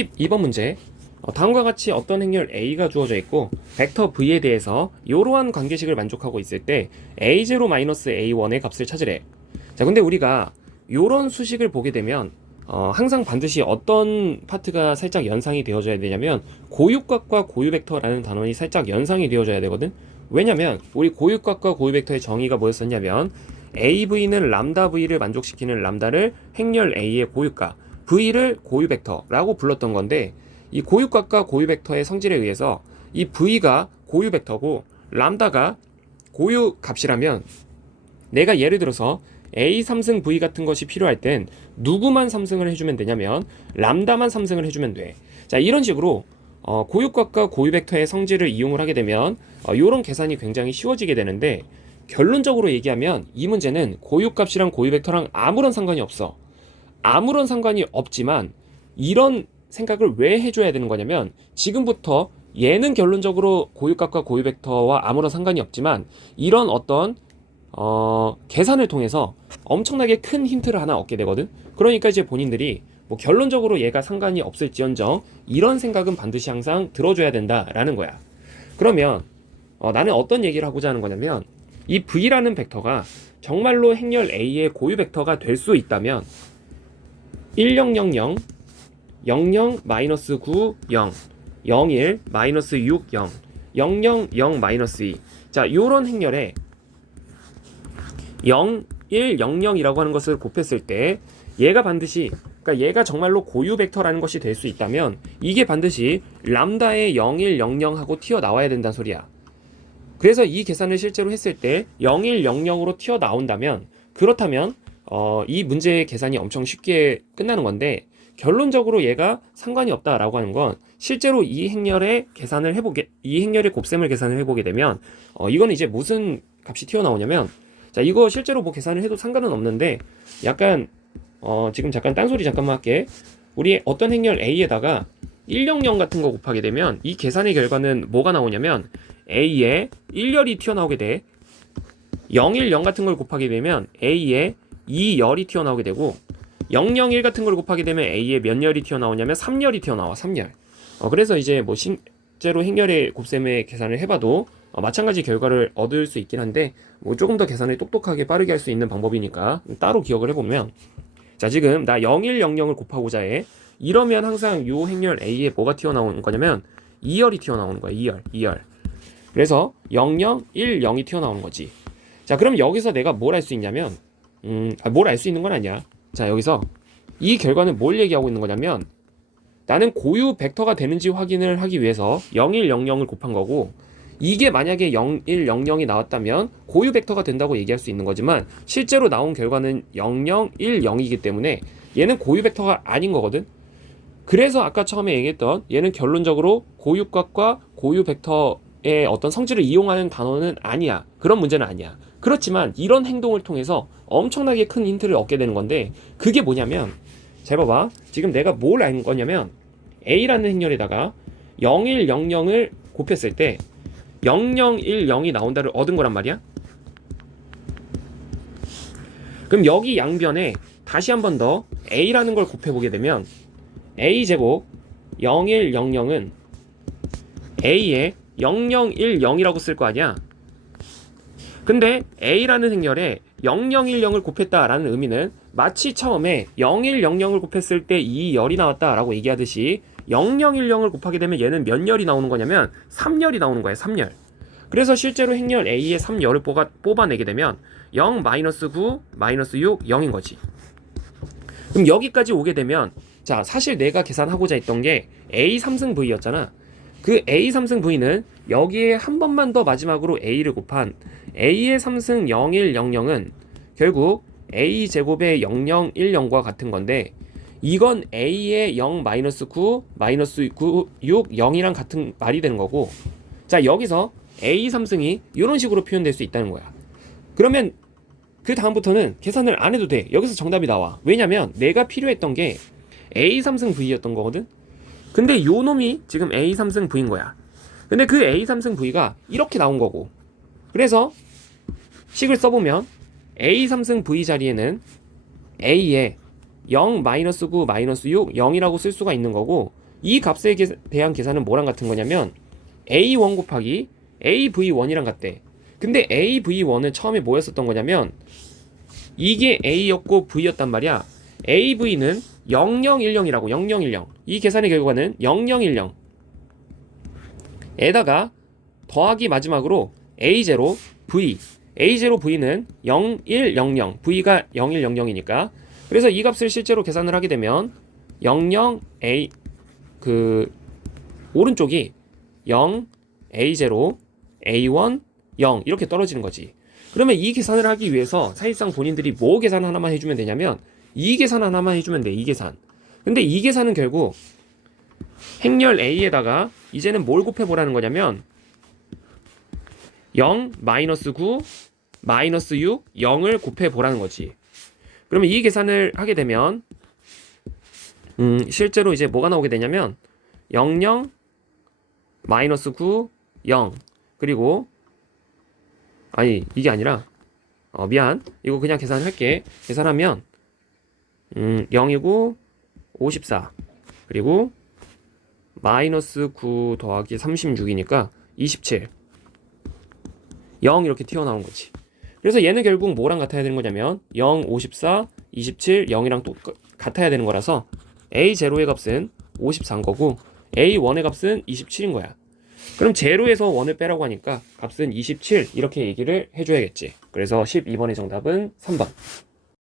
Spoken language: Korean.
12번 문제. 다음과 같이 어떤 행렬 A가 주어져 있고 벡터 V에 대해서 이러한 관계식을 만족하고 있을 때 A0-A1의 값을 찾으래. 자, 근데 우리가 이런 수식을 보게 되면 항상 반드시 어떤 파트가 살짝 연상이 되어져야 되냐면 고유값과 고유벡터라는 단원이 살짝 연상이 되어져야 되거든. 왜냐면 우리 고유값과 고유벡터의 정의가 뭐였었냐면 AV는 람다 V를 만족시키는 람다를 행렬 A의 고유값, V를 고유벡터라고 불렀던 건데, 이 고유값과 고유벡터의 성질에 의해서 이 V가 고유벡터고 람다가 고유값이라면 내가 예를 들어서 A 3승 V 같은 것이 필요할 땐 누구만 3승을 해주면 되냐면 람다만 3승을 해주면 돼. 자, 이런 식으로 고유값과 고유벡터의 성질을 이용을 하게 되면 이런 계산이 굉장히 쉬워지게 되는데, 결론적으로 얘기하면 이 문제는 고유값이랑 고유벡터랑 아무런 상관이 없어. 아무런 상관이 없지만 이런 생각을 왜 해줘야 되는 거냐면, 지금부터 얘는 결론적으로 고유값과 고유벡터와 아무런 상관이 없지만 이런 어떤 계산을 통해서 엄청나게 큰 힌트를 하나 얻게 되거든. 그러니까 이제 본인들이 뭐 결론적으로 얘가 상관이 없을지언정 이런 생각은 반드시 항상 들어줘야 된다라는 거야. 그러면 나는 어떤 얘기를 하고자 하는 거냐면, 이 V라는 벡터가 정말로 행렬 A의 고유 벡터가 될 수 있다면 1000, 00-9, 0, 01, -6, 0, 00, 0, -2. 자, 요런 행렬에 0, 1, 0, 0이라고 하는 것을 곱했을 때 얘가 반드시, 그러니까 얘가 정말로 고유 벡터라는 것이 될 수 있다면 이게 반드시 람다의 0, 1, 0, 0 하고 튀어나와야 된다는 소리야. 그래서 이 계산을 실제로 했을 때 0, 1, 0, 0으로 튀어나온다면, 그렇다면 이 문제의 계산이 엄청 쉽게 끝나는 건데, 결론적으로 얘가 상관이 없다라고 하는 건 실제로 이 행렬의 곱셈을 계산을 해보게 되면 이거는 이제 무슨 값이 튀어나오냐면, 자, 이거 실제로 뭐 계산을 해도 상관은 없는데 약간 지금 잠깐 딴소리 잠깐만 할게. 우리 어떤 행렬 A에다가 100 같은 거 곱하게 되면 이 계산의 결과는 뭐가 나오냐면 A에 1열이 튀어나오게 돼. 010 같은 걸 곱하게 되면 A에 2열이 튀어나오게 되고, 001 같은 걸 곱하게 되면 A에 몇 열이 튀어나오냐면 3열이 튀어나와. 3열. 그래서 이제 뭐 실제로 행렬의 곱셈의 계산을 해봐도 마찬가지 결과를 얻을 수 있긴 한데, 뭐 조금 더 계산을 똑똑하게 빠르게 할 수 있는 방법이니까 따로 기억을 해보면, 자, 지금 나 0100을 곱하고자 해. 이러면 항상 요 행렬 A에 뭐가 튀어나오는 거냐면 2열이 튀어나오는 거야. 2열. 그래서 00, 10이 튀어나오는 거지. 자, 그럼 여기서 내가 뭘 알 수 있냐면, 뭘 알 수 있는 건 아니야. 자, 여기서 이 결과는 뭘 얘기하고 있는 거냐면, 나는 고유 벡터가 되는지 확인을 하기 위해서 0100을 곱한 거고, 이게 만약에 0100이 나왔다면 고유 벡터가 된다고 얘기할 수 있는 거지만 실제로 나온 결과는 0010이기 때문에 얘는 고유 벡터가 아닌 거거든. 그래서 아까 처음에 얘기했던 얘는 결론적으로 고유값과 고유 벡터의 어떤 성질을 이용하는 단어는 아니야. 그런 문제는 아니야. 그렇지만 이런 행동을 통해서 엄청나게 큰 힌트를 얻게 되는 건데, 그게 뭐냐면, 잘 봐봐. 지금 내가 뭘 알 거냐면 A라는 행렬에다가 0100을 곱했을 때 0010이 나온다를 얻은 거란 말이야. 그럼 여기 양변에 다시 한 번 더 A라는 걸 곱해보게 되면 A제곱 0100은 A에 0010이라고 쓸 거 아니야. 근데 A라는 행렬에 0010을 곱했다라는 의미는 마치 처음에 0100을 곱했을 때 2열이 나왔다라고 얘기하듯이 0010을 곱하게 되면 얘는 몇 열이 나오는 거냐면 3열이 나오는 거야. 3열. 그래서 실제로 행렬 A의 3열을 뽑아내게 되면 0, -9, -6, 0인 거지. 그럼 여기까지 오게 되면, 자, 사실 내가 계산하고자 했던 게 A 3승 V였잖아. 그 A 3승 V는 여기에 한 번만 더 마지막으로 A를 곱한 A의 3승 0100은 결국 A 제곱의 0010과 같은 건데, 이건 A의 0, -9, -9, 6, 0이랑 같은 말이 되는 거고, 자, 여기서 A 3승이 이런 식으로 표현될 수 있다는 거야. 그러면 그 다음부터는 계산을 안 해도 돼. 여기서 정답이 나와. 왜냐면 내가 필요했던 게 A 3승 V였던 거거든. 근데 요 놈이 지금 A 3승 V인 거야. 근데 그 A 3승 V가 이렇게 나온 거고, 그래서 식을 써보면 A 3승 V 자리에는 A에 0, -9, -6, 0이라고 쓸 수가 있는 거고, 이 값에 대한 계산은 뭐랑 같은 거냐면 A1 곱하기 AV1이랑 같대. 근데 AV1은 처음에 뭐였었던 거냐면 이게 A였고 V였단 말이야. AV는 0010이라고 0010. 이 계산의 결과는 0010. 에다가 더하기 마지막으로 A0 V. A0 V는 0100. V가 0100이니까. 그래서 이 값을 실제로 계산을 하게 되면 00A 오른쪽이 0 A0 A1 0 이렇게 떨어지는 거지. 그러면 이 계산을 하기 위해서 사실상 본인들이 뭐 계산 하나만 해주면 되냐면 이 계산 하나만 해주면 돼. 이 계산. 근데 이 계산은 결국 행렬 A에다가 이제는 뭘 곱해보라는 거냐면 0 마이너스 9 마이너스 6 0을 곱해보라는 거지. 그러면 이 계산을 하게 되면 실제로 이제 뭐가 나오게 되냐면 00 마이너스 9 0 그리고 아니 이게 아니라 미안 이거 그냥 계산을 할게. 계산하면 0이고 54 그리고 마이너스 9 더하기 36이니까 27 0 이렇게 튀어나온 거지. 그래서 얘는 결국 뭐랑 같아야 되는 거냐면 0, 54, 27, 0이랑 또 같아야 되는 거라서 A0의 값은 54인 거고 A1의 값은 27인 거야. 그럼 제로에서 1을 빼라고 하니까 값은 27 이렇게 얘기를 해줘야겠지. 그래서 12번의 정답은 3번.